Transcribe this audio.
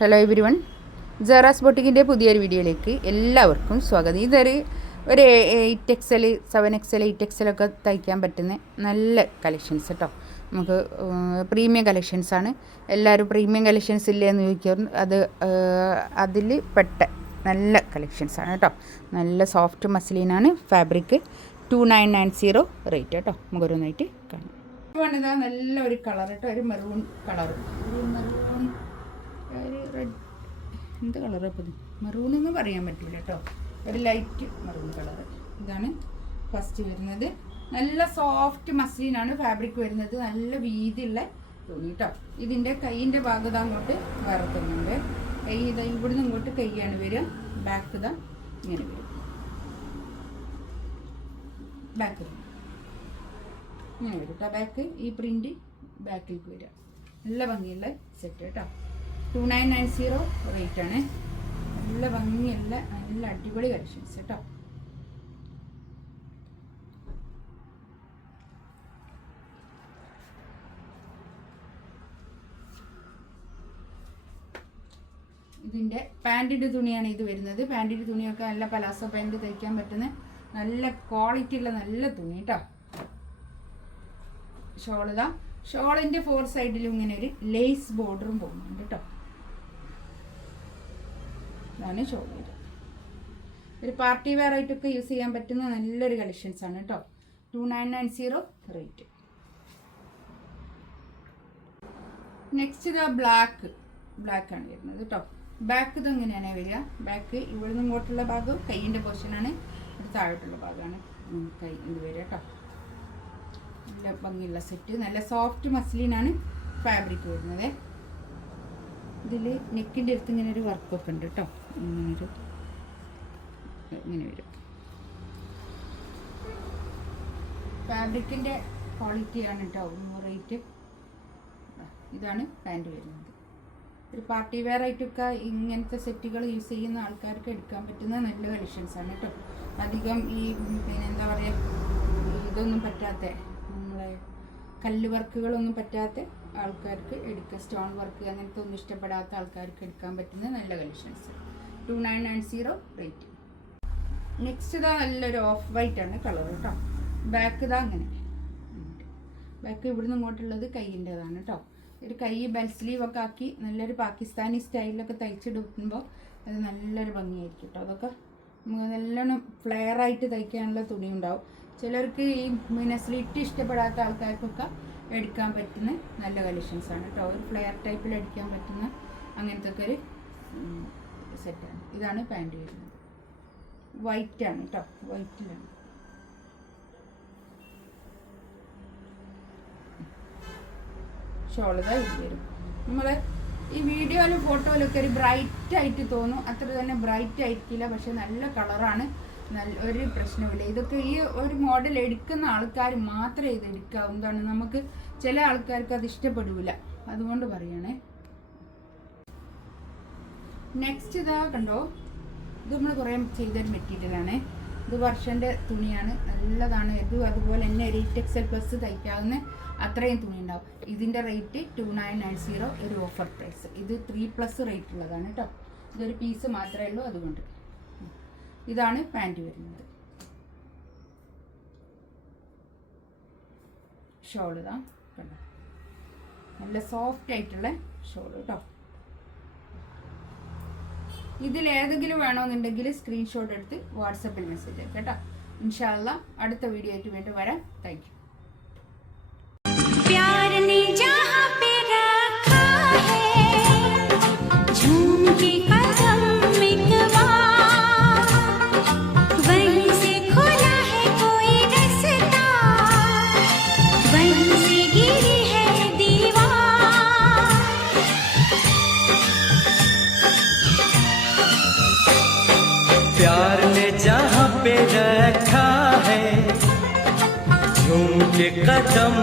Hello every one, ജറാസ് ബൊട്ടിക്കിൻ്റെ പുതിയൊരു വീഡിയോയിലേക്ക് എല്ലാവർക്കും സ്വാഗതം. ഇതൊരു 8XL 7XL 8XL ഒക്കെ തയ്ക്കാൻ പറ്റുന്ന നല്ല കളക്ഷൻസ് കേട്ടോ. നമുക്ക് പ്രീമിയം കളക്ഷൻസാണ്. എല്ലാവരും പ്രീമിയം കളക്ഷൻസ് ഇല്ലേ എന്ന് ചോദിക്കും. അതിൽ പെട്ട നല്ല കളക്ഷൻസാണ് കേട്ടോ. നല്ല സോഫ്റ്റ് മസ്ലിനാണ് ഫാബ്രിക്. 2990 റേറ്റ് കേട്ടോ. നമുക്കൊരോന്നായിട്ട് കാണാം. ഇതാ നല്ല ഒരു കളർ കേട്ടോ, ഒരു മെറൂൺ കളർ, ഒരു മെറൂൺ, ഒരു റെഡ്, എന്ത് കളറാണ് ഇപ്പോൾ ഇത്? മെറൂണെന്ന് പറയാൻ പറ്റില്ല കേട്ടോ, ഒരു ലൈറ്റ് മെറൂൺ കളർ. ഇതാണ് ഫസ്റ്റ് വരുന്നത്. നല്ല സോഫ്റ്റ് മസ്ലിനാണ് ഫാബ്രിക് വരുന്നത്. നല്ല വീതിയുള്ള തുണി കേട്ടോ. ഇതിൻ്റെ കൈയിൻ്റെ ഭാഗത അങ്ങോട്ട് വേറെ തുന്നുണ്ട്. കൈ ഇതാ ഇവിടുന്ന് ഇങ്ങോട്ട് കൈയാണ് വരിക. ബാക്ക് ഇതാ ഇങ്ങനെ വരും. ബാക്ക് ഇങ്ങനെ വരും കേട്ടോ. ബാക്ക് ഈ പ്രിൻ്റ് ബാക്കിലേക്ക് വരിക. നല്ല ഭംഗിയുള്ള സെറ്റ് കേട്ടോ. 2990 റേറ്റാണ്. നല്ല ഭംഗിയുള്ള നല്ല അടിപൊളി കളക്ഷൻസ് കേട്ടോ. ഇതിൻ്റെ പാൻറ്റിൻ്റെ തുണിയാണ് ഇത് വരുന്നത്. പാൻറ്റിൻ്റെ തുണിയൊക്കെ നല്ല പലാസോ പാൻറ്റ് തയ്ക്കാൻ പറ്റുന്ന നല്ല ക്വാളിറ്റി ഉള്ള നല്ല തുണി കേട്ടോ. ഷോളിതാ, ഷോളിൻ്റെ 4 സൈഡിലും ഇങ്ങനെ ഒരു ലേസ് ബോർഡറും പോകുന്നുണ്ട് കേട്ടോ. ഇതാണ് ഷോൾ വരിക. ഒരു പാർട്ടി വെയർ ആയിട്ടൊക്കെ യൂസ് ചെയ്യാൻ പറ്റുന്ന നല്ലൊരു കളക്ഷൻസ് ആണ് കേട്ടോ. 2990 റേറ്റ്. നെക്സ്റ്റ് ഇതാ ബ്ലാക്ക് ആണ് വരുന്നത് കേട്ടോ. ബാക്ക് ഇത് ഇങ്ങനെയാണ് വരിക. ബാക്ക് ഇവിടുന്ന് ഇങ്ങോട്ടുള്ള ഭാഗം കൈയിൻ്റെ പോർഷനാണ്. ഇത് താഴോട്ടുള്ള ഭാഗമാണ് കൈ ഇത് വരിക കേട്ടോ. നല്ല ഭംഗിയുള്ള സെറ്റ്. നല്ല സോഫ്റ്റ് മസ്ലിനാണ് ഫാബ്രിക് വരുന്നത്. ഇതിൽ നെക്കിൻ്റെ അടുത്ത് ഇങ്ങനെ ഒരു വർക്കൊക്കെ ഉണ്ട് കേട്ടോ. ഇങ്ങനെ വരും. ഫാബ്രിക്കിൻ്റെ ക്വാളിറ്റിയാണ് കേട്ടോ റേറ്റ്. ഇതാണ് പാൻറ്റ് വരുന്നത്. ഒരു പാർട്ടി വെയർ ആയിട്ടൊക്കെ ഇങ്ങനത്തെ സെറ്റുകൾ യൂസ് ചെയ്യുന്ന ആൾക്കാർക്ക് എടുക്കാൻ പറ്റുന്ന നല്ല കളക്ഷൻസാണ് കേട്ടോ. അധികം ഈ എന്താ പറയുക, ഇതൊന്നും പറ്റാത്ത നമ്മളെ കല്ല് വർക്കുകളൊന്നും പറ്റാത്ത ആൾക്കാർക്ക് എടുക്കുക. സ്റ്റോൺ വർക്ക് അങ്ങനത്തെ ഒന്നും ഇഷ്ടപ്പെടാത്ത ആൾക്കാർക്ക് എടുക്കാൻ പറ്റുന്ന നല്ല കളക്ഷൻസ്. 2990 റേറ്റ്. നെക്സ്റ്റ് ഇതാ നല്ലൊരു ഓഫ് വൈറ്റ് ആണ് കളർ കേട്ടോ. ബാക്ക് ഇതാ അങ്ങനെ. ബാക്ക് ഇവിടുന്ന് ഇങ്ങോട്ടുള്ളത് കൈയിൻ്റെതാണ് കേട്ടോ. ഒരു കൈ ബെൽ സ്ലീവ് ഒക്കെ ആക്കി നല്ലൊരു പാകിസ്ഥാനി സ്റ്റൈലിലൊക്കെ തയ്ച്ചെടുക്കുമ്പോൾ അത് നല്ലൊരു ഭംഗിയായിരിക്കും കേട്ടോ. അതൊക്കെ നല്ലോണം ഫ്ലെയർ ആയിട്ട് തയ്ക്കാനുള്ള തുണി ഉണ്ടാവും. ചിലർക്ക് ഈ സ്ലിറ്റ് ഇഷ്ടപ്പെടാത്ത ആൾക്കാർക്കൊക്കെ എടുക്കാൻ പറ്റുന്ന നല്ല കളക്ഷൻസാണ് കേട്ടോ. ഒരു ഫ്ലെയർ ടൈപ്പിൽ അടിക്കാൻ പറ്റുന്ന അങ്ങനത്തെ ഒക്കെ ഒരു സെറ്റാണ്. ഇതാണ് പാൻറ്റ് വരുന്നത്. വൈറ്റാണ് കേട്ടോ. വൈറ്റിലാണ്. ഷോളതാ ഇത് വരും. നമ്മൾ ഈ വീഡിയോയിലും ഫോട്ടോയിലൊക്കെ ഒരു ബ്രൈറ്റ് ആയിട്ട് തോന്നും. അത്ര തന്നെ ബ്രൈറ്റ് ആയിരിക്കില്ല, പക്ഷെ നല്ല കളറാണ്. ഒരു പ്രശ്നമില്ല. ഇതൊക്കെ ഈ ഒരു മോഡൽ എടുക്കുന്ന ആൾക്കാർ മാത്രമേ ഇത് എടുക്കാവുന്നതാണ്. നമുക്ക് ചില ആൾക്കാർക്ക് അത് ഇഷ്ടപ്പെടില്ല, അതുകൊണ്ട് പറയണേ. നെക്സ്റ്റ് ഇതാ കണ്ടോ, ഇത് നമ്മൾ കുറേ ചെയ്തൊരു മെറ്റീരിയലാണ്. ഇത് വർഷൻ്റെ തുണിയാണ്, നല്ലതാണ്. ഇത് അതുപോലെ തന്നെ 8XL പ്ലസ് തയ്ക്കാവുന്ന അത്രയും തുണി ഉണ്ടാവും. ഇതിൻ്റെ റേറ്റ് 2990, ഒരു ഓഫർ പ്രൈസ്. ഇത് 3+ റേറ്റ് ഉള്ളതാണ് കേട്ടോ. ഇതൊരു പീസ് മാത്രമേ ഉള്ളൂ, അതുകൊണ്ട്. ഇതാണ് പാൻറ്റ് വരുന്നത്. ഷോൾ ഇതാ കണ്ടോ, നല്ല സോഫ്റ്റ് ആയിട്ടുള്ള ഷോൾ കേട്ടോ. ഇതിലേതെങ്കിലും വേണമെന്നുണ്ടെങ്കിൽ സ്ക്രീൻഷോട്ട് എടുത്ത് വാട്സപ്പിൽ മെസ്സേജ് അയക്കാം കേട്ടോ. ഇൻഷാ അല്ലാഹ് അടുത്ത വീഡിയോ ആയിട്ട് വീണ്ടും വരാം. Thank you. प्यार ने जहाँ पे रखा है, झूम के कदम